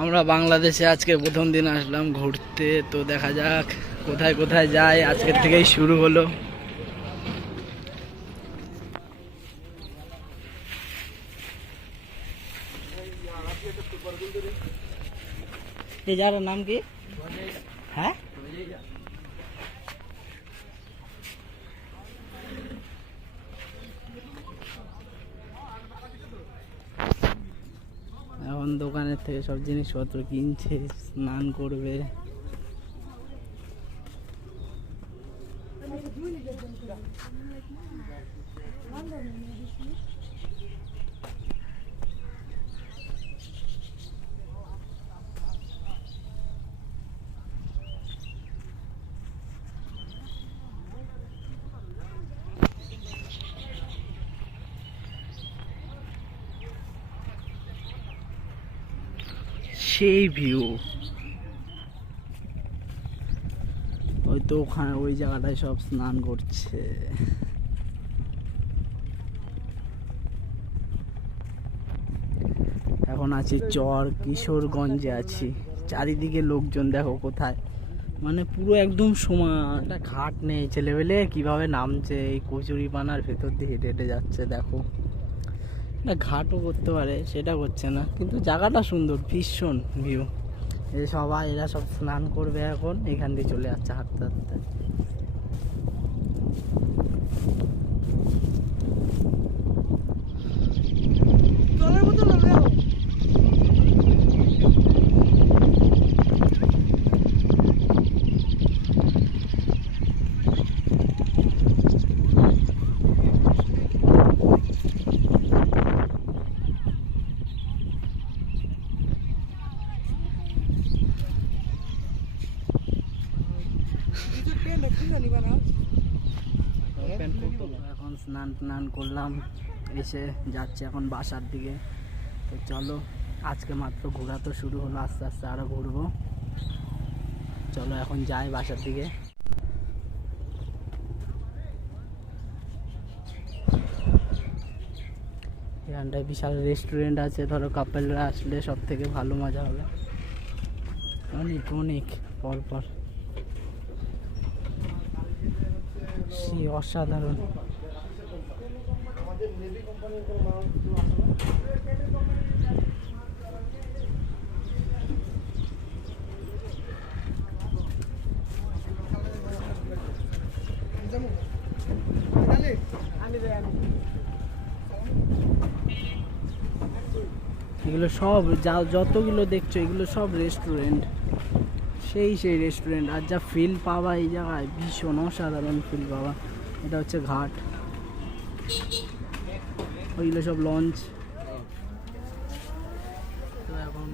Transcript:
আমরা বাংলাদেশে আজকে প্রথম দিন আসলাম ঘুরতে, তো দেখা যাক কোথায় কোথায় যাই। আজকের থেকেই শুরু হলো। এই জায়গাটার নাম কি? হ্যাঁ, এখন দোকানের থেকে সব জিনিসপত্র কিনছে, স্নান করবে। সেই ভিউ ওই তো ওখানে ওই জায়গাটায় সব স্নান করছে। এখন আছি চর কিশোরগঞ্জে আছি। চারিদিকে লোকজন দেখো কোথায়, মানে পুরো একদম সমান। একটা ঘাট নেই, ছেলেবেলে কিভাবে নামছে এই কচুরি পানার ভেতর দিয়ে হেঁটে হেঁটে যাচ্ছে। দেখো না, ঘাটও করতে পারে, সেটা করছে না, কিন্তু জায়গাটা সুন্দর, ভীষণ ভিউ। এই সবাই এরা সব স্নান করবে এখন, এখান দিয়ে চলে যাচ্ছে হাঁটতে হাঁটতে। এখন স্নান টান করলাম, এসে যাচ্ছে এখন বাসার দিকে। তো চলো, আজকে মাত্র ঘোরা তো শুরু হলো, আস্তে আস্তে আরো ঘুরবো। চলো এখন যাই বাসার দিকে। এখানটায় বিশাল রেস্টুরেন্ট আছে, ধরো কাপেলরা আসলে সব থেকে ভালো মজা হবে। অনেক অনেক পরপর, সে অসাধারণ। এগুলো সব যতগুলো দেখছো এগুলো সব রেস্টুরেন্ট, সেই রেস্টুরেন্ট। আর যা ফিল পাওয়া এই জায়গায়, ভীষণ অসাধারণ ফিল পাওয়া। এটা হচ্ছে ঘাট, ওইগুলো সব লঞ্চ। তো এখন